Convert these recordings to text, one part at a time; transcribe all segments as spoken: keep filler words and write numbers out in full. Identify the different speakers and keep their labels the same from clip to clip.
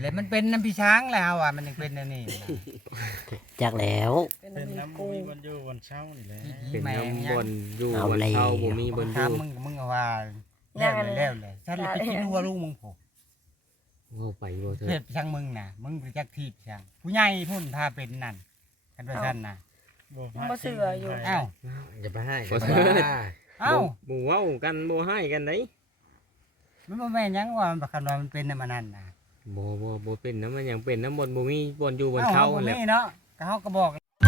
Speaker 1: เลยมันเป็นน้ำพี่ช้างแล้วอ่ะมันยังเป็นอันนี้
Speaker 2: จากแล้ว
Speaker 3: เป็นน้ำมีบนอยู่บนเช้านี่แหละ
Speaker 4: เป็นน้ำบนอยู่บนเช้าบ่มีบนอยู่
Speaker 1: มึงมึงว่าแล้วเลยแล้วเลยฉันเลยไปกินหัวลูกมึงผม
Speaker 4: โง่ไปบ่เถิด
Speaker 1: เฮ็ดช่างมึงน่ะมึงไปจักทีช่างผู้ใหญ่พุ่นถ้าเป็นนั่นกันว่าซั่นน่ะ
Speaker 3: บ่เชื่ออยู่
Speaker 1: อ้าว
Speaker 4: อย่าไปให้
Speaker 1: บ่เชื่ออ้าว
Speaker 4: บ่เว้ากันบ่ให้กันได้
Speaker 1: มันบ่แม่นหยังว่ามันคันว่ามันเป็นน้ำมันนั่นน่ะ
Speaker 4: บ่บ่บ่เป็นน้ำมันหยังเป็นน้ำบนบ่มีบนอยู่บนเช้า
Speaker 1: แหละเนาะก็เฮาก็บอก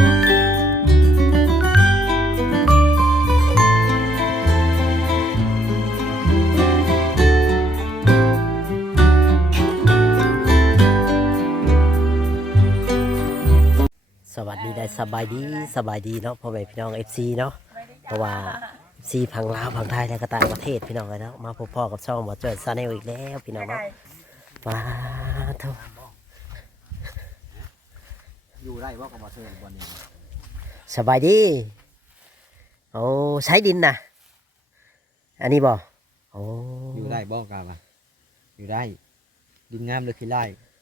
Speaker 2: สวัสดีได้สบายดีสบายดีเนาะพ่อแม่พี่น้อง เอฟ ซี เนาะเพราะว่า เอฟ ซี พังลาวพังไทยและก็ต่างประเทศพี่น้องเลยเนาะมาพบพ่อกับช่องบ่จ่อยซาแนลอีกแล้วพี่น้องเนาะมาเท่า
Speaker 5: อยู่ได้ว่ากับบ่เชิญวันนี้
Speaker 2: สบายดีโอ้ใช้ดินนะอันนี้บ่โอ้
Speaker 5: อยู่ได้บ่กับอ่ะอยู่ได้ดินงามเลยขี้ไร่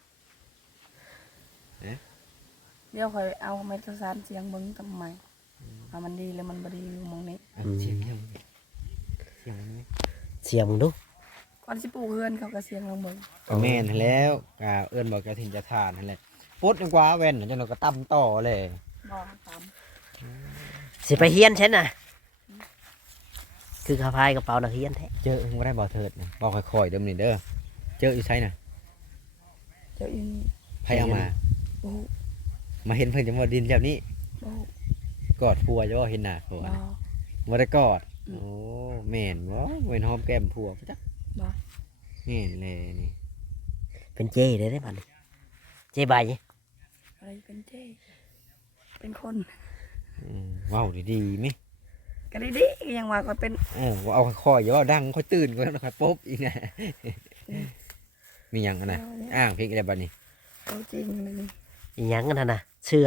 Speaker 3: เดี๋ยวค่อยเอาไมโครซานเสียงเบิ้งทำไมว่ามันดีหรือมันบ่ดีอยู่มองนี้
Speaker 5: เสียงยังเสียงมันไหม
Speaker 2: เสียงมึงดู
Speaker 3: ก่อนสิปลูกเฮือนเขาก็เสียงลงเบิ้ง
Speaker 5: ก็แม่นแล้วก็เอื้อนบอกจะถิ่นจะทานนั่นแหละปุ๊ดดีกว่าแว่นจังเราก็ตั้มต่อเลย
Speaker 3: บ่ตาม
Speaker 2: สิไปเฮียนเช่นน่ะคือข้าพายกระเป๋านักเฮียนแท้
Speaker 5: เจอบ่ได้บ่เถิดนะบ่ค่อยๆเดิมนี่เด้อเจออยู่ไสน่ะ
Speaker 3: เจออี
Speaker 5: ไผเอามา
Speaker 3: โอ้
Speaker 5: มาเห็นเพิ่นจะมาดินแบบนี้
Speaker 3: โอ้
Speaker 5: กอดผัวจะว่าเห็นหน้าผัวบ่ได้กอดโอ้แม่นบ่แม่นหอมแก้มผัวจัก
Speaker 3: บ่
Speaker 5: แม่นแลนี่
Speaker 2: เป็นเจ้ได้ได้บัดนี้เจ้ใบ
Speaker 3: อะไรเป็นเจ้เป็นคน
Speaker 5: อืมว้าวดีๆมั้ย
Speaker 3: ก็ดีๆยังว่าก็เป็น
Speaker 5: เออเอาค่อยๆอย่าว่าดังค่อยตื่นก่อนค่อยปุ๊บอีกนะมีหยังอ่ะนะอ้างพี่อะไรบัดนี้
Speaker 3: เอาจริงเลย
Speaker 2: อีหยังกันน่ะเชื่อ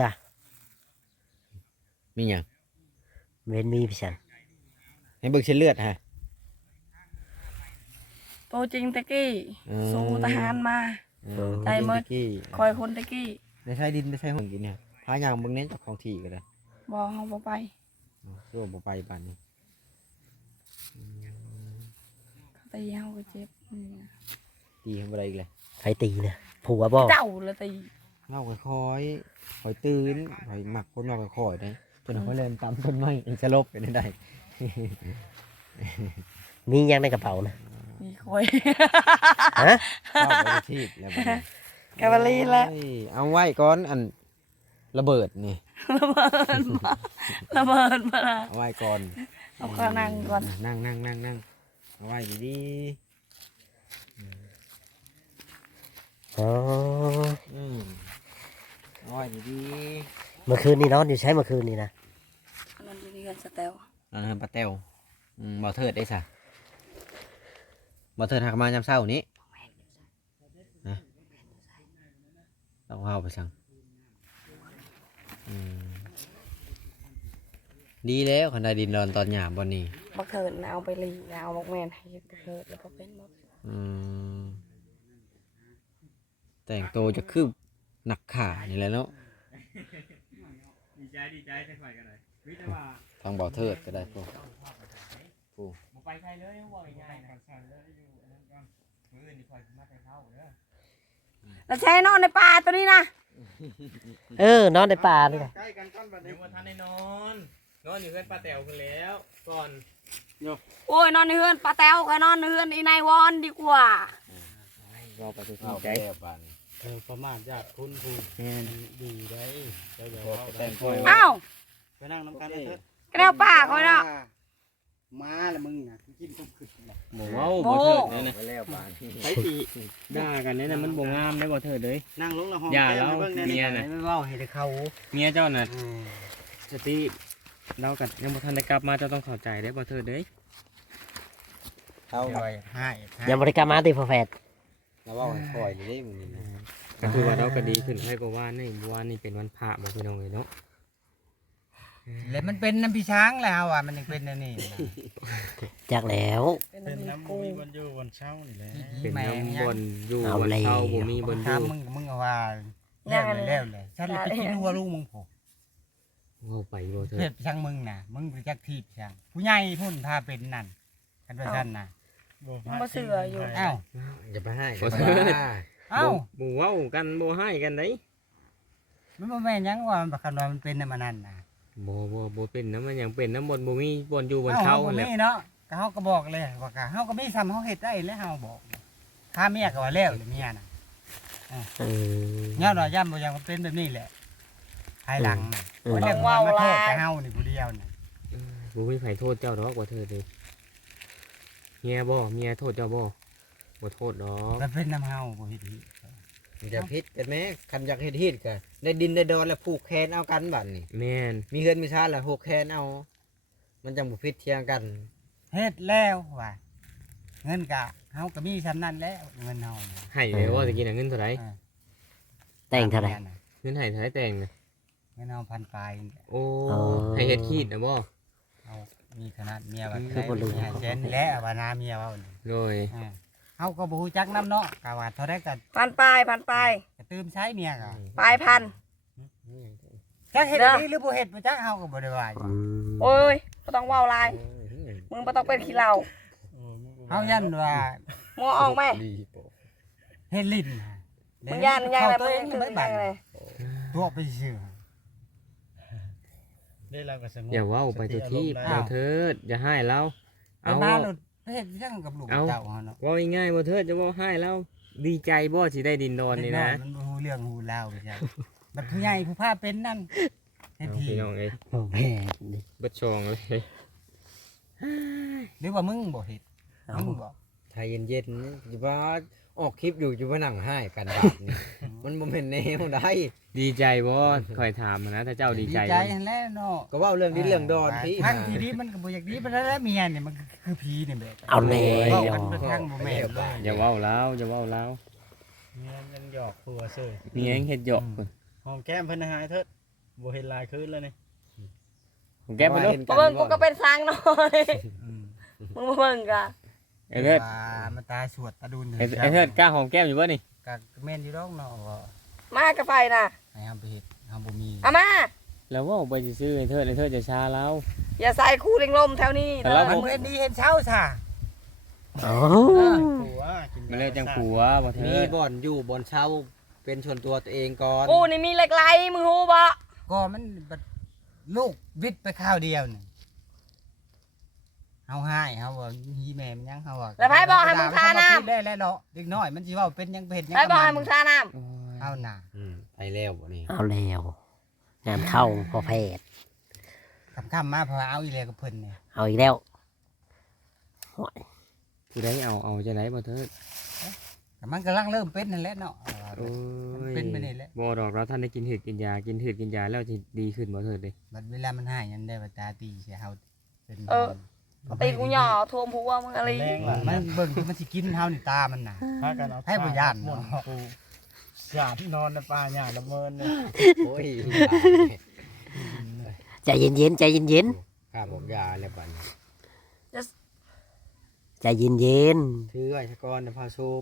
Speaker 5: มีหยัง
Speaker 2: เว้นมีพี่ฉัน
Speaker 5: ให้เบิกเส้นเลือดฮะ
Speaker 3: โตจริงตะกี้สู้ทหารมาใจเมื่อคอยคนตะกี้
Speaker 5: ได้ใช้ดินได้ใช้หุ่นกินเนี่ยพายางเบิ่งเน้นจากของที่ก็ได้
Speaker 3: บ่เฮาบ่ไป
Speaker 5: ร่วมบ่ไปบ้านนี้
Speaker 3: เขาตีเฮาก็เจ็บ
Speaker 5: ตีทำอะไรอีกเลย
Speaker 2: ใครตีนะผัวบ่
Speaker 3: เจ้าละตี
Speaker 5: เล่าค่อยๆคอยตื่นคอยหมักคนเราค่อยๆได้จนเขาเล่นตามต้นไม้สลบไปได้
Speaker 2: มียังในกระเป๋านะ
Speaker 3: มีคอย
Speaker 2: ฮะ
Speaker 5: เข้าไปที่แล้ว
Speaker 3: กาบาลีแล้ว
Speaker 5: เอาไว้ก่อนอันระเบิดนี่
Speaker 3: ระเบิดระเบิดมา
Speaker 5: เอาไว้ก่อน
Speaker 3: เอาก็นั่งก่อน
Speaker 5: นั่งนั่งนั่งนั่งเอาไว้ดี
Speaker 2: อ๋อ
Speaker 5: อืมเอาไว้ดี
Speaker 2: เมื่อคืนนี่นอนอยู่ใช้เมื่อคืนนี่นะ
Speaker 3: นอนอยู่ที่กันสเตล
Speaker 5: อ่าปลาเตลอืมบ่เทิดได้ซะบ่เทิดหักมายามเช้านี้นะต้องเอาไปสั่งดีแล้วคันได้ดินรอนตอนหยาบวันนี้
Speaker 3: บักเถิดเอาไปลีเอาบักแมนให้บักเถิดแล้วก็เป็นบัก
Speaker 5: อืมแต่งโตจะคืบหนักขานี่แหละเนาะดีใจดีใจจะฝ่ายกันเลยทางบ่อเทิดก็ได้พวกพวกไปใครเลยบ่อยง่ายนะมือนี่คอยมาแต่เช้าเด้อ
Speaker 3: แล้วใช้นอนในป่าตัวนี้นะ
Speaker 2: เออนอนในป่านี่
Speaker 4: ใกล้กันก้อนบัดนี้ว่าท่านได้นอนนอนอยู่เพื่อนปลาแต๋วกันแล้วก่อน
Speaker 3: โอ้ยนอนในเฮือนปลาแต๋วใครนอนในเฮือนอีนายวอนดีกว่า
Speaker 5: เราไปที่ใจ
Speaker 4: เออประมาณญาติคุณผู้ดีได้เดี๋ยว
Speaker 3: แต่งอ้าว
Speaker 4: ไปนั่งน้ำกันเถอะ
Speaker 3: กระเดาป่าเขาเนาะ
Speaker 5: มาแล้วมึงนะกินทุกคืน
Speaker 4: หมูว้าวบ่เถิดเนี่ยนะใช้ตีด่ากันเนี่ยนะมันบ่งามได้บ่เถิดเลย
Speaker 5: นั่งลงแล้วห้อง
Speaker 4: อย่าแล้วเมียน่ะ
Speaker 5: ไม่ว่าให้เขา
Speaker 4: เมียเจ้าน่ะสติเรากัดยังบ่ทันได้กลับมาจะต้องเข้าใจได้บ่เถิดเด้
Speaker 5: เขาให้
Speaker 2: ยังบริการมาติพอแฟด
Speaker 5: เราว่าคอยได้มึงนี่
Speaker 4: ก็คือว่าเราก็ดีขึ้นให้กว่าว่านี่ว่านี่เป็นวันพระบ่พี่น้องเลยเนาะ
Speaker 1: แล้วมันเป็นน้ำพี่ช้างแล้วอ่ะมันยังเป็นอันนี้นะ
Speaker 2: จากแล้ว
Speaker 3: เป็น
Speaker 4: เป็น
Speaker 3: น้ำ
Speaker 4: น้ำ
Speaker 3: กู
Speaker 4: มีบนอยู่บนเช่านี่แหละ
Speaker 1: เป็น
Speaker 4: เป็น
Speaker 1: น้ำ
Speaker 4: น้ำ
Speaker 1: บบ น
Speaker 4: นอยู่
Speaker 2: เอา
Speaker 4: บน
Speaker 2: แล้ว
Speaker 4: เช่าบ่มีบนอ
Speaker 1: ถาม
Speaker 4: ยู่
Speaker 1: มึงมึงก็ว่าแล้วเลยแล้วเลยฉันเลยไปกินหัวลูกมึงผม
Speaker 4: โง่ไปบ่เถิ
Speaker 1: เฮ็
Speaker 4: ด
Speaker 1: ดช่างมึงน่ะมึงไปจักทีบช่างผู้ใหญ่พุ่นพาเป็นนั่นกันว่าฉันน่ะ
Speaker 3: มันบ่เสืออยู่
Speaker 1: อ้าว
Speaker 5: อย่าไปให้
Speaker 4: บ่เถิด
Speaker 1: อ้าว
Speaker 4: หมู่เว้ากันบ่ให้กันได
Speaker 1: มันบ่แม่นหยังว่ามันประกันว่ามันเป็นน้ำมันนั่นน่ะ
Speaker 4: บ่บ่บ่เป็นน้ำมันหยังเป็นน้ำบนบ่มีบนอยู่บน
Speaker 1: อ้าว
Speaker 4: เช่า
Speaker 1: เฮาบ่
Speaker 4: นั่นแหละ
Speaker 1: มีเนาะก็เฮาก็บอกเลยว่าก็เฮาก็มีซ้ำเฮาเฮ็ดได้แล้วเฮาบอกถ้าเมียก็ว่าแล้วเลยเมียน่ะ
Speaker 2: เออ
Speaker 1: ย้อนว่าย่ำบ่อยังมันเป็นแบบนี้แหละภายหลังน่ะ
Speaker 2: เออ
Speaker 1: บ่ได้ว่ามาโทษแต่เฮานี่ผู้เดียวน่ะ
Speaker 4: บ่มีไผโทษเจ้าดอกว่าเถิดเด้เมียบ่เมียโทษเจ้าบ่บ่โทษดอก
Speaker 1: มันเป็นน้ำเฮาบ่เฮ็ดอีก
Speaker 5: อย่าพิษกันแม่คันอยากเฮ็ดฮีดกันได้ดินได้ดอนแล้วผูกแขนเอากันบัดนี่
Speaker 4: แม่น
Speaker 5: มีเฮือนมีชาติแล้วผูกแขนเอา มันจังบ่พิษเทียงกัน
Speaker 1: เฮ็ดแล้วว่าเงินกะเฮาก็มีซำนั้นแล้วเงินเฮาน่ะ
Speaker 4: ให้เลยว่าตะกี้น่ะเงินเท่าไหร่
Speaker 1: อ่า
Speaker 2: แต่งเท่าไหร่
Speaker 4: เงินให้เท่าไหร่แต่งน่ะ
Speaker 1: เงินเฮาพันปลายนี่
Speaker 4: โอ้
Speaker 2: อ๋อ
Speaker 4: ให้เฮ็ดขีดน่ะบ่
Speaker 1: เฮามีขนาดเมียว่า
Speaker 2: คือบ่รู้
Speaker 1: ให้แสนนี่แหละว่านาเมียเว้านี่
Speaker 4: โดย
Speaker 1: อ่าเฮาก็บ่ฮู้จักนำเนาะกะว่าเท่าใดก็
Speaker 3: พันปลายพันปลาย
Speaker 1: ก็ตื่มใช้เมียก็
Speaker 3: ปลายพัน
Speaker 1: จักเฮ็ด
Speaker 3: เด้อ
Speaker 1: ดีหรือบ่เฮ็ดบ่จักเฮาก็บ่ได้ว่าหยัง
Speaker 2: อืม
Speaker 3: โอ้ยบ่ต้องเว้าหลายมึงบ่ต้องเป็นขี้เหล้า
Speaker 1: เฮายันว่า
Speaker 3: มึงออกไหม
Speaker 5: ดีโป
Speaker 1: เฮ็ดลิ้นน่ะ
Speaker 3: มึงย่านยังไง
Speaker 1: เข้า
Speaker 3: มึ
Speaker 1: ตัว
Speaker 3: ง
Speaker 1: เอง
Speaker 3: ถึง
Speaker 1: ไม่
Speaker 3: ยั
Speaker 1: บัด
Speaker 3: งไง
Speaker 1: ตัวไปซื่อ
Speaker 6: ได้เราก็สงบ
Speaker 4: อย่าเว้าไปตัวที่
Speaker 6: สติ
Speaker 4: บ่
Speaker 6: อารมณ์
Speaker 4: เถิดอย่าให้เรา
Speaker 1: เอา
Speaker 4: เอา
Speaker 1: มา
Speaker 4: เว้า
Speaker 1: โลดเฮ็ดจังกับลูก
Speaker 4: เอา
Speaker 1: เจ้าเฮาเนาะ
Speaker 4: เว่าง่ายๆบ่เถิดจะเว่าให้เราดีใจบ่สิได้ดินดอนนี่นะ
Speaker 1: เด็กอยมันบ่ฮู้เรื่องฮู้ราวไปจ้ะบัดผู้ใหญ่ผู้พาเป็นนั่นเฮ็ด
Speaker 4: เอา
Speaker 1: ที
Speaker 4: พี่น้องเอ้ย
Speaker 2: โอ้แม่นี่
Speaker 4: เบิดชองเลย
Speaker 1: หรือว่ามึงบ่เฮ็ด
Speaker 2: เอา
Speaker 1: มึงบ่
Speaker 5: ไทยเย็นๆอยู่ว่าออกคลิปอยู่อยู่ว่านั่งให้กันบาดนี่ มันบ่แม่นแนวได้
Speaker 4: ดีใจบ่คอยถามนะถ้าเจ้าดีใจ
Speaker 1: ใจหั่นแหละเนาะ
Speaker 5: ก็เว้าเรื่องนี้เรื่องดอนพี่
Speaker 1: ทางที่ดีมันก็บ่อยากดีปานใดแล้วเมียนี่มันคือผีนี่แหละ
Speaker 2: เอาแล้
Speaker 1: เว้าว กันไปทางบ่แม่นเลย
Speaker 4: อย่าเว้าแล้วอย่าเว้าแล้ว
Speaker 6: เมียยังหยอกผัวเสย
Speaker 4: มีหยังเฮ็ดหยอกเพิ่น
Speaker 6: หอมแก้มเพิ่นหายเถิดบ่เห็นลายคืนแล้วนี่
Speaker 4: ผมแก้ไปลูก
Speaker 3: บ่เบิ่งกูก็เป็นสร้างน้อย
Speaker 1: อืม
Speaker 3: มึงบ่เบิ่งกะ
Speaker 4: ไอ้เถิด
Speaker 1: ว่ามันตาสวดตาดุน
Speaker 4: ไอ้ไอ้เถิดกล้าหอมแก้มอยู่บ่นี่
Speaker 1: ก็แม่นอยู่ดอกเนาะว่า
Speaker 3: มากับไฟน่ะ
Speaker 1: ให้เฮาไปเฮ็ดเฮาบ่มี
Speaker 3: เอามา
Speaker 4: แล้วเว่าไปซื่อๆไอ้เถิดไอ้เถิดจะช้าแล้ว
Speaker 3: อย่าใส่คู่เล็งลมแถวนี้
Speaker 4: แต่
Speaker 3: เด้
Speaker 4: เรา
Speaker 3: อ
Speaker 1: มันเฮ็ดดีเฮ็ดเช้าซะ
Speaker 2: โอ้
Speaker 6: ผัวกิน
Speaker 4: มันเลยจังผัวบ่เถิ
Speaker 5: มี
Speaker 4: ด
Speaker 5: บ่อนอยู่บ่อนเช่าเป็นส่วนตัวตัวเองก่อน
Speaker 3: กูนี่มีเหล็กไหลมึงฮู้บ่
Speaker 1: ก็มันบัดลูกวิทย์ไปข้าวเดียวนี่เฮาให้เฮาว่าฮีแม่มันยังเฮาว่า
Speaker 3: แล้วไผบอกให้มึงทาน้ำ
Speaker 1: ได้แล้วเนาะเด็กน้อยมันสิเว้าเป็นหยังเฮ็ดหยัง
Speaker 3: ไผบอกให้มึงทาน้ำ
Speaker 4: โอ้ย
Speaker 1: เอาน่ะ
Speaker 5: อืมไปแล้วบ่นี่
Speaker 2: เอาแล้วงานเข้าพอแพทย์
Speaker 1: ค่ำๆมาเพอเอาอีแล้วกับเพิ่นนี่
Speaker 2: เอาอีกแล้วโอ้ย
Speaker 4: ผู้ใดเอาเอาจะไหนบ่เถิด
Speaker 1: แต่มันกำลังเริ่มเป็นนั่นแหละเนาะ
Speaker 4: โอ้ย
Speaker 1: เป็นไปนี่แหละ
Speaker 4: บ่ดอกเราท่านได้กินหืดกินยากินหืดกินยาแล้วจะดีขึ้นบ่เถิดเด้
Speaker 1: บัดเวลามันหายยันได้ว่าตาตีเสียเฮาเป็น
Speaker 3: เออ ตีกูหย่อท่วมหัวมึงอะไร
Speaker 6: แรงล่ะ
Speaker 1: มันเบิ่งที่มันสิกินเฮานี่ตามันน่ะ
Speaker 6: พากันเอา
Speaker 1: ให้บ่ย่าน
Speaker 6: ม่ว
Speaker 1: เนาะ
Speaker 6: ปูสาดนอนในป่าหญ้าละเมินเลย
Speaker 5: โอ้ย
Speaker 2: ใจเย็นๆใจเย็น
Speaker 5: ข้าบอกยาแล้วบัดนี้
Speaker 2: ๆใจเย็น
Speaker 5: ถือไว้ซะก่อนนะพาสูบ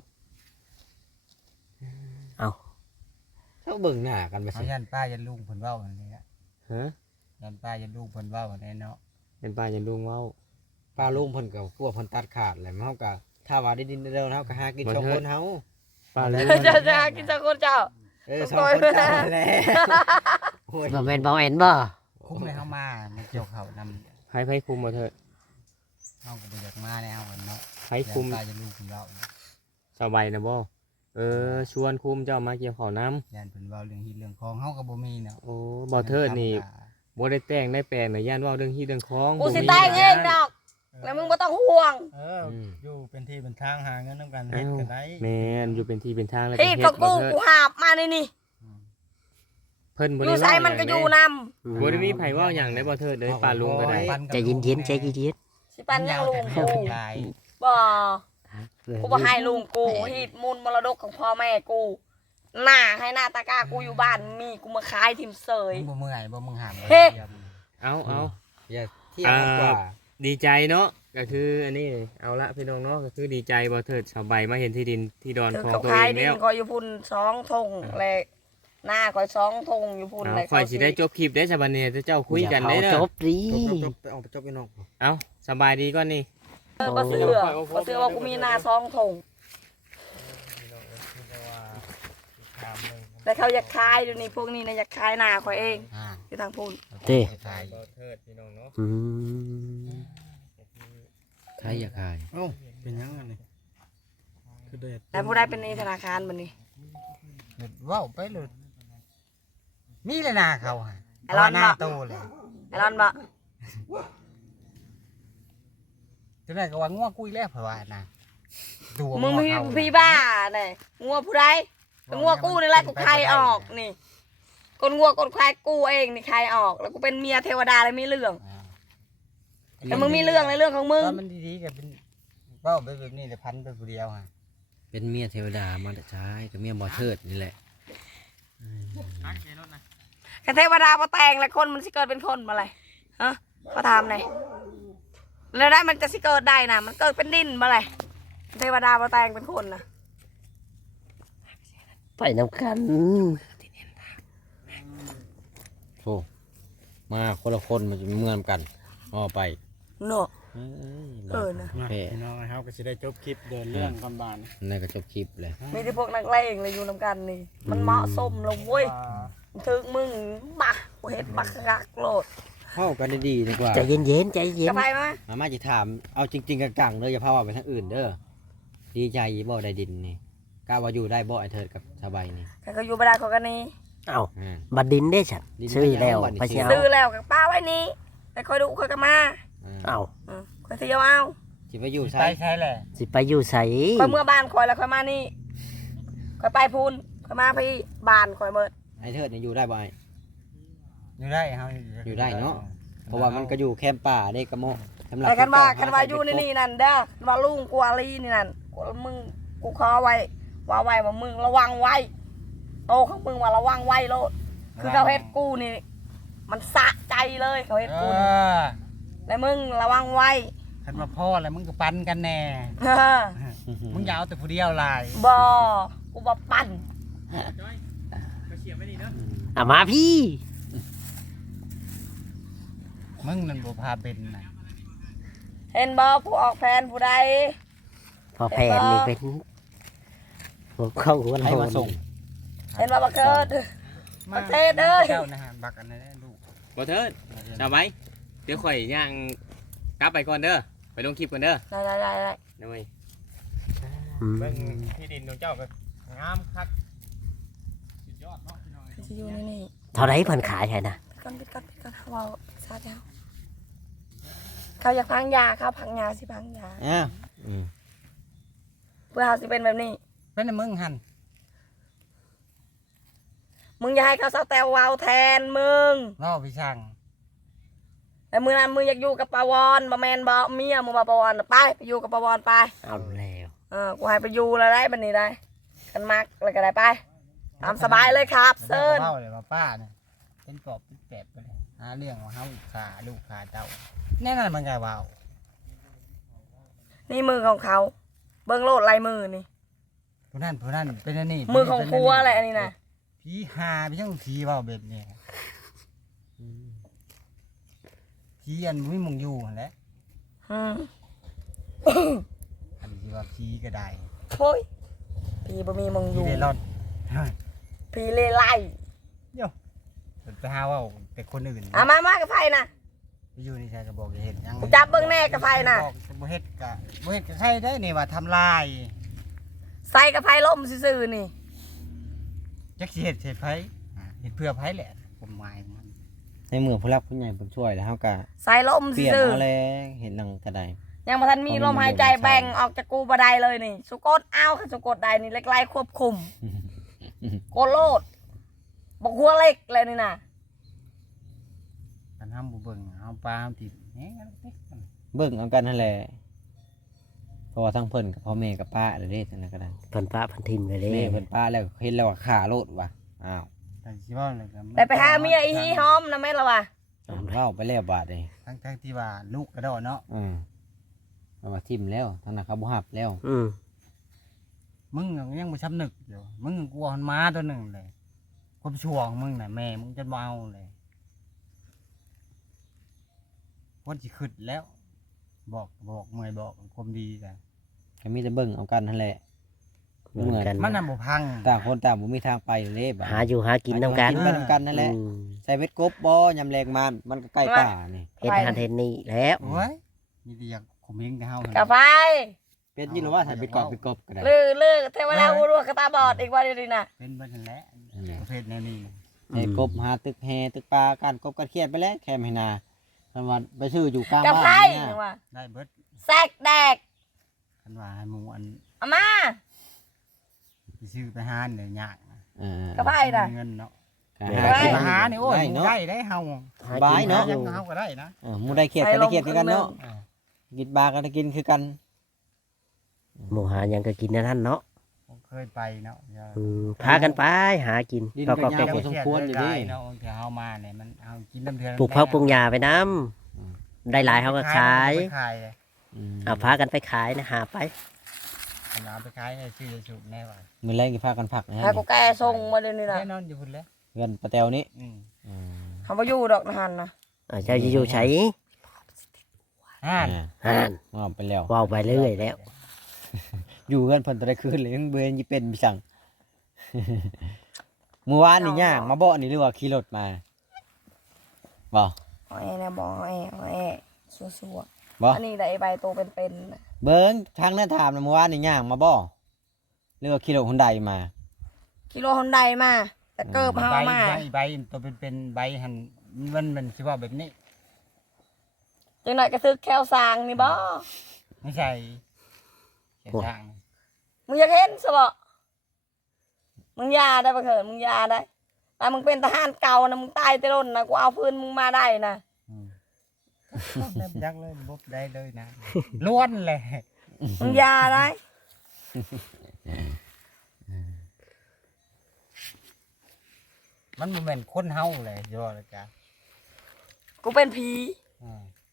Speaker 2: เอา
Speaker 5: เท่าเบิ่งหน้ากันไป
Speaker 1: เฮา
Speaker 5: สิ
Speaker 1: ยันป้ายันลุงเพิ่นเว้าอันนี้อะ
Speaker 4: ฮะ
Speaker 1: ยันป้ายันลุงเพิ่นเว้าอันนี้เนาะ
Speaker 4: เป็นป้ายันลุงเว้า
Speaker 5: ป้าลุงเพิ่นก็กลัวเพิ่นตัดขาดแหละเฮาก็ถ้าว่าได้ดินได้เร็วเฮาก็หากินสองคนเฮา
Speaker 4: ป้าลุง
Speaker 3: จะจะกินสักคนเจ้า
Speaker 5: เออสองคนเจ้าแหละโอ้ย
Speaker 2: ๆบ่แม่นบ่แม่นบ่
Speaker 1: คุ้มเลยเฮามามันเกี่ยวเขานำ
Speaker 4: ไผไผคุมบ่เถิด
Speaker 1: เฮาก็บ่อยากมาแล้วกันเนาะ
Speaker 4: ไผคุม
Speaker 1: ยันป้ายันลุงเพิ่นเว้า
Speaker 4: สบายนะบ่เออชวนคุมเจ้ามาเกี่ยวข้าวน้ำ
Speaker 1: ยันเพิ่นเว้าเรื่องฮิตเรื่องของเฮาก็บ่มีเนาะ
Speaker 4: โอ้บ่เถิดนี่บ่ได้แต่งได้แปลงน่ะย่านเว้าเรื่องฮีเรื่องของ
Speaker 3: กูสิ
Speaker 4: บ่มี
Speaker 3: แต่งเองดอก แล้วมึงบ่ต้องห่วง
Speaker 6: เอออยู่เป็นที่เป็นทางหาเงินนํกันเฮ็ดกันได้
Speaker 4: แม่นอยู่เป็นที่เป็นทางแล้ว
Speaker 3: ที่
Speaker 4: เฮ็
Speaker 3: ก็
Speaker 4: ด
Speaker 3: กู
Speaker 4: บ่เถิด
Speaker 3: กูหาบมาในนี่
Speaker 4: เพิ่นบ่
Speaker 3: อ
Speaker 4: ได้
Speaker 3: ยู่
Speaker 4: เว้า
Speaker 3: ใส่มันก็อยู่นำ
Speaker 4: บ่ได้มีไผเว้าหยังได้บ่เถิดเด้อป้าลุงก็ได้
Speaker 2: ใจเย็นๆใจเย็น
Speaker 3: สิปันยังลุง
Speaker 1: กู
Speaker 3: กู
Speaker 1: ลาย
Speaker 3: บ่
Speaker 2: ๆ
Speaker 3: กูบ่ให้ลุงกูฮีดมูลมรดกของพ่อแม่กู หน้าให้หน้าตากากูอยู่บ้านมีกูมาขายทิมเสย
Speaker 1: มึงบ่เมื่อยบ่มึงหามบ่
Speaker 3: เฮ้
Speaker 1: เดียว
Speaker 4: อเอาเอา
Speaker 1: อย่าเที่ยวมากกว่า
Speaker 4: ดีใจเนาะก็คืออันนี้เอาละพี่น้องเนาะก็คือดีใจบ่เถิดชาวใบมาเห็นที่ดินที่ดอน
Speaker 3: คือ
Speaker 4: ของ
Speaker 3: เขา
Speaker 4: ตัว
Speaker 3: ขา
Speaker 4: เอย ง
Speaker 3: ดิน
Speaker 4: แล้ว
Speaker 3: คอยอยู่พุ่นสองทงเลยหน้าคอยสองทงอยู่พุ่น
Speaker 4: เอา
Speaker 3: เลย
Speaker 4: ค่อยสิได้จบคลิปได้ชาวบ้านเนี่ยเจ้าคุยกันได้
Speaker 2: อย่า
Speaker 4: เด้
Speaker 2: เผา
Speaker 4: อ
Speaker 2: จบดิ
Speaker 1: จบไปออกไปจบกันนอก
Speaker 4: เอาสบายดีก่อนนี่
Speaker 3: เออบ่เสือบ่เสือว่ากูมีหน้าสองทงแต่เขาอยากขายเดี๋ยวนี้พวกนี้นะอยากขายหน้าคอยเอง
Speaker 1: อ่า
Speaker 3: อยู่ทางพุ่น
Speaker 2: เต้
Speaker 1: ไทย
Speaker 4: บ่เถิดพี่น้องเนาะ
Speaker 2: อืม
Speaker 5: ใครอยากขาย
Speaker 6: เอ้าเป็นยังไงนี่คือเด็ด
Speaker 3: แต่ผู้ได้เป็นในธนาคารบัดนี้
Speaker 1: เด็ดว้าวไปเลยมีเลยนาเขาฮะ
Speaker 3: ไอรอน
Speaker 1: หน้า
Speaker 3: บ่
Speaker 1: โตเลย
Speaker 3: ไอรอนบ่
Speaker 1: จะได้ก็ว่าง่วงกุยแล้วเพราะว่านะตัว
Speaker 3: มึง
Speaker 1: งัว
Speaker 3: มี
Speaker 1: เขา
Speaker 3: พี่บ้าเนี่ยงัวผู้ใดก็งัวกูนี่แหละกูใครออกนี่คนงัวคนใครกูเองนี่ใครออก แล้วกูเป็นเมียเทวดาเลยมีเรื่อง
Speaker 1: อ่า
Speaker 3: แต่มึงมีเรื่องในเรื่องของมึง
Speaker 1: ตอนมันดีๆก็เป็นเว้าไปแบบนี้แต่พันไปผู้เดียวฮะ
Speaker 5: เป็นเมียเทวดามาแต่ใช้กับเมียบ่เทิดนี่แหละ
Speaker 3: แต่เทวดาพอแต่งแล้วคนมันสิเกิดเป็นคนมาเลยฮะพอทำเลยแล้วได้มันจะสิเกิดได้นะมันเกิดเป็นดินมาเลยเทวดาพอแต่งเป็นคนนะ
Speaker 2: ไปนำกัน
Speaker 5: โอ้มาคนละคนมันจะเหมือนกันอ้อไป
Speaker 3: เนาะ
Speaker 5: เอ้ย
Speaker 3: เออนะ
Speaker 6: มา
Speaker 5: แพ้
Speaker 6: พี่น้องนะครับก็จะได้จบคลิปเดินเรื่องคำบาน
Speaker 5: นั่นก็จบคลิปเลย
Speaker 3: มีที่พวกนักเลงเลยอยู่นำกันนี่ มันเหมาะสมลงเว้ยถึงมึงบักกูเฮ็ดบักกักโลด
Speaker 5: เข้ากันได้ดีดีกว่า
Speaker 2: ใจเย็นๆใจเย็น
Speaker 3: จะไปมั้ย
Speaker 5: มามาจะถามเอาจริงๆกังๆเลยอย่าพาว่าไปทางอื่นเด้อดีใจบ่ได้ดินนี่กล้าว่าอยู่ได้บ่ไอเถิดกับสบายนี่
Speaker 3: แต่ก็อยู่ไม่ได้เขากันนี่
Speaker 2: เอ้า
Speaker 5: อ่า
Speaker 2: บัดดินได้ฉัน
Speaker 5: ดิน
Speaker 2: ซื้อแล้ว
Speaker 5: บัดนี้
Speaker 2: ไปสิเอา
Speaker 3: ซื้อแล้วกับป้าไว้นี่ไปคอยดูคอยกันมา
Speaker 5: อ่า
Speaker 2: เอ้า
Speaker 3: อืมคอยเที่ยวเอา
Speaker 5: สิไปอยู่
Speaker 1: ไป
Speaker 5: ใช่
Speaker 1: ใช่แหละ
Speaker 2: สิไปอยู่ไส
Speaker 3: คอยเมื่อบ้านคอยแล้วคอยมานี่คอยไปพูนคอยมาพี่บ้านคอยเมิด
Speaker 5: ไอเถิดนี่อยู่ได้บ่ไอ
Speaker 1: อยู่ได้เฮา
Speaker 5: อยู่ได้เนาะ เพราะว่ามันก็อยู่แคมป์ป่าได้กระโมสำหรับ
Speaker 3: แต่กันว่า
Speaker 5: เจ้
Speaker 3: กันว่าอยู่ในนี่นั่นเด้อกันว่าลุงกูอาลีนี่นั่นกูมึงกูขอไว้ว่าไว้ว่ามึงระวังไว้โตของมึงว่าระวังไว้โลดคือเขาเฮ็ดกูนี่ มันสะใจเลยเขาเฮ็ด
Speaker 1: เอ
Speaker 3: กูนี่
Speaker 1: อ
Speaker 3: แล้วมึงระวังไว้
Speaker 1: คันมาพ่อแล้วมึงก็ปันกันแน่
Speaker 3: เออ
Speaker 1: มึงอย่าเอาแต่ผู้เดียวลาย
Speaker 3: บ่กูบ่ปั่น
Speaker 2: อ่ะมาพี่
Speaker 1: มึงนั่นบ่พาเป็นน่ะ
Speaker 3: เห็นบ่ผู้ออกแผนผู้ใด
Speaker 2: พอแผนนี่เป็นหัวเข้าหัว
Speaker 5: ให้
Speaker 2: โล
Speaker 5: มาส่ง
Speaker 3: เห็นบ่บักเกิด ประเทศเอ้ย
Speaker 1: เจ้านะฮะบักอันนั้นนะลูก
Speaker 4: บ่เถิดสบายเดี๋ยวข่อยย่างกลับไปก่อนเด้อไปลงคลิปก่อนเด้อ
Speaker 3: ได้ได้ได้ได้
Speaker 4: เดี๋ยวไป
Speaker 2: อืม
Speaker 4: เบิ่งที่ดินของเจ้าก็งามคักสุดยอดเนาะพี่น้อง
Speaker 3: คือสิอยู่ในนี่
Speaker 2: เท่าไรเพิ่นขายให้นะ
Speaker 3: ก่อนปิดก่อนปิดก่อนเขาเอาซาเดียวเขาอยากพังยาเขาพังยาสิพังยา
Speaker 5: อ้าวอืม
Speaker 3: เพื่อเขาสิเป็นแบบนี้
Speaker 1: เป็นนะมึงหัน
Speaker 3: มึงอย่าให้เขาเศร้าแต่วาวแทนมึง
Speaker 1: เล่าพี่ช่าง
Speaker 3: แต่มึงนั้นมึงอยากอยู่กับปาวอนบ่แมนบ่เมียมึงบ่ปาวอนไปไปอยู่กับปาวอนไป
Speaker 2: เอาแล้ว
Speaker 3: เออกูให้ไปอยู่แล้วได้บัดนี้ได้กันมักอะไรก็ได้ไปตามสบายเลยครับเซิร์น
Speaker 1: เล่าเลยว่าป้าเนี่ยเป็นปอบเป็นแปบไปเลยหาเรื่องว่าเฮาขาลูกขาเจ้าแน่นอนมันไงว่าว
Speaker 3: นี่มือของเขา เบิ้งโลดลายมือนี่
Speaker 1: ผู้นั้นผู้นั้นเป็นอันนี้
Speaker 3: มือของครัวอะไรอันนี้นะ
Speaker 1: ผีหาพี่ช่างผีเว่าแบบนี้ผีอันไม่มงอยู่หั่นแหละ
Speaker 3: อืม
Speaker 1: อันนี้ว่าผีก็ได้
Speaker 3: โอ้ยพี่บ่มีมึงอ
Speaker 1: ผี
Speaker 3: ยู่
Speaker 1: เล่ร่อน
Speaker 3: พี่เล่ไล่
Speaker 1: ไปหาว่าแต่คนอื่น
Speaker 3: อ่ะมามากับไฟนะ
Speaker 1: ไปอยู่ในชายกระบอกอย่าเห็นยัง
Speaker 3: กูจับเบิ้งแน่กับไฟนะ
Speaker 1: บอกบ่เฮ็ดกะบ่เฮ็ดก็ใช่ได้นี่ว่าทำลาย
Speaker 3: ใส่กับไฟล่มซื่อๆนี่
Speaker 1: จักสิเฮ็ดเฮ็ดไผอ่าเฮ็ดเพื่อไผแหละผมหมายมัน
Speaker 5: ในเมืองผู้รักผู้ใหญ่ผู้ช่วยแล้วเฮาก็
Speaker 3: ใส่ล่ม
Speaker 5: เปลี่ยน
Speaker 3: ซื่อ
Speaker 5: เอาแล้วเห็นหนังกระได
Speaker 3: ๆยังบ่ทันมีลมหายใจแบ่งออกจากกูบ่ได้เลยนี่ สุกดเอาค่ะสุกดได้นี่เล็กไล่ควบคุมโกโลดบอกหัวเล็กเลยนี่นะ
Speaker 1: กันห้ามบ่เบิ่งเฮาปลาเฮาติดแหงกันติดกัน
Speaker 5: เบิ่งเอากันนั่นแหละเพราะว่าทั้งเพิ่นกับพ่อแม่กับป้าเลยเด้ทั้งนั้นก็ได้
Speaker 2: เพิ่นป้าเพิ่นทิมไปเลย
Speaker 5: แม่เพิ่นป้าแล้วเห็นแล้วว่าขาโลดว่ะอ้าว
Speaker 1: แต่สิว่าเลยก็
Speaker 3: แต่ไปหาเมียอีฮีหอมนะแม่นละวะ
Speaker 5: เล่าไปแล้วบาทเลย
Speaker 1: ทั้งทั้งที่ว่าลูกกระโดดเนาะ
Speaker 5: อืมเอามาทิมแล้วทางนั้นเขาบ่หับแล้ว
Speaker 2: อืม
Speaker 1: มึงยังบ่ช้ำนึกอยู่มึงกลัวมันมาตัวหนึ่งเลยความช่วงมึงน่ะแม่มึงจะเมาเลยคนสิขึ้นแล้ว บอกบอกเมื่อยบอกความดีกัน
Speaker 5: ก็มีแต่เบิ่งเอากันนั่นแหละ
Speaker 2: เหมือนกัน
Speaker 1: มันน่ะบ่พัง
Speaker 5: ต่างคนต่างบ่มีทางไปเลยบาด
Speaker 2: หาอยู่หากินน้ำกัน
Speaker 5: กินไปนำกันนั่นแหละ
Speaker 2: อืม
Speaker 5: ใส่เม็ดกบบ่ยำแรงมันมันก็ใกล้ป่านี่
Speaker 2: เฮ็ดหันเฮ็ดนี่แล้ว
Speaker 1: โอ้ยมีแต่อยากข่มเหงแต่เฮาหั่น
Speaker 3: กาไฟ
Speaker 5: เป็นยี่หรือว่าใส่เม็ดกบเป็นกบก็ได้
Speaker 3: ลือลือเทวดาหูรัวกระตาบอดอีกว่าเดียวนี้นะ
Speaker 1: เป็นเบิดนั่นแหละ
Speaker 5: นั่นแหละ
Speaker 1: ประเภทแนวนี้น่ะ
Speaker 5: ใส่กบหาตึกแฮตึกปลาการกบกันเครียดไปแล้วแคมให้นาคันว่าไปซื้ออยู่กลาง
Speaker 3: กา
Speaker 5: บ้า
Speaker 3: ไฟ
Speaker 5: นเนี่ย
Speaker 3: นี่ว่า
Speaker 1: ได้เบิด
Speaker 3: แซกแดก
Speaker 1: คันว่าให้หมู่อัน
Speaker 3: เอามา
Speaker 1: ไปซื้อไปหาเนี่ยยากนะ
Speaker 5: เออก
Speaker 3: าไฟน่ะ
Speaker 1: เงินเนาะ
Speaker 5: ก็
Speaker 3: ได้
Speaker 5: หากิน
Speaker 1: ไปหานี่โอ้ย
Speaker 5: ได้
Speaker 1: หมู่
Speaker 5: เนาะ
Speaker 1: ได้ได้เฮา
Speaker 2: หา
Speaker 5: บาย
Speaker 2: กิน
Speaker 5: เนาะ
Speaker 2: หาอ
Speaker 1: ยัง
Speaker 2: ยู่
Speaker 1: เฮาก็ได้นะ
Speaker 5: เออหมูได้เครียดก็ได้เครียดคือกันเนาะกินบาก็ได้กินคือกัน
Speaker 2: หมู่หาหยังก็กินในนั้นเนาะ
Speaker 1: ผมเคยไปเนาะอย่า
Speaker 2: อืมพากันไปหากิน
Speaker 5: ดิน
Speaker 2: ก็
Speaker 5: ก็
Speaker 2: ก็
Speaker 5: ยาวพอสมควรอยู่ดิ
Speaker 1: เนาะที่เฮามาเนี่ยมันเอากินน้ำเทือน
Speaker 2: ปลูกผักปลูกหญ้าไปน้ำได้หลายเขาก็ขาย
Speaker 1: ไปขายเลย
Speaker 5: อืม
Speaker 2: เอาพากันไปขายนะหาไป
Speaker 1: เอาไปขายให้ซื้อสูบแน่ว่า
Speaker 5: มื้อแรงกินพากันผักนะฮะ
Speaker 3: ให้กูแกส่งมาเดี๋ยวนี้นะ
Speaker 1: แน่นอนอยู่พุ่นแล้ว
Speaker 5: เงินปลาแตวนี้
Speaker 1: อืม
Speaker 5: อืม
Speaker 3: คำว่าอยู่ดอกนะฮันนะ
Speaker 2: อ่าเจ้าจะอยู่ใช้
Speaker 1: อ่าน
Speaker 2: ห่าน
Speaker 5: อ่าไปแล้ว
Speaker 2: ว่าวไปเรื่อยแล้ว
Speaker 5: อยู่กันเพิ่นตะได้คืนเลยยังเบิ่นยี่เป็นพี่สั่ง เมื่อวานนี่ย่างมาบ่นี่หรือว่าขี่รถมาบ่
Speaker 3: เอาแอนะบอกเอาแอเอาแอสัว
Speaker 5: บ่
Speaker 3: ๆอันนี้ได้ใบโตเป็นๆน่ะ
Speaker 5: เบิ่งทางนั้นถามนะเมื่อวานนี่ย่างมาบ่หรือว่าขี่รถฮอนไดมา
Speaker 3: กิโลฮอนไดมา แต่เกิบเฮา
Speaker 1: ใบ
Speaker 3: มา
Speaker 1: ใบใบตัวเป็นเป็นใบหันมันมันสิว่าแบบนี้
Speaker 3: จังหน่อยก็ซื้อแควซางนี่บ่
Speaker 1: ไม่ใช่เขียนช่าง
Speaker 3: มึงอยากเห็นซะบ่มึงอยาได้บ่เถิดมึงอยาได้แต่มึงเป็นทหารเก่านะมึงตายแต่ล้นนะกูเอาปืนมึงมาได้นะ
Speaker 1: อืมเริ่มยักเลยบบได้เลยนะล้วนเลย
Speaker 3: มึงอยาได้
Speaker 1: มันบ่แม่นคนเฮาเลยย่อเลยจ้ะ
Speaker 3: กูเป็นผี
Speaker 1: อ่า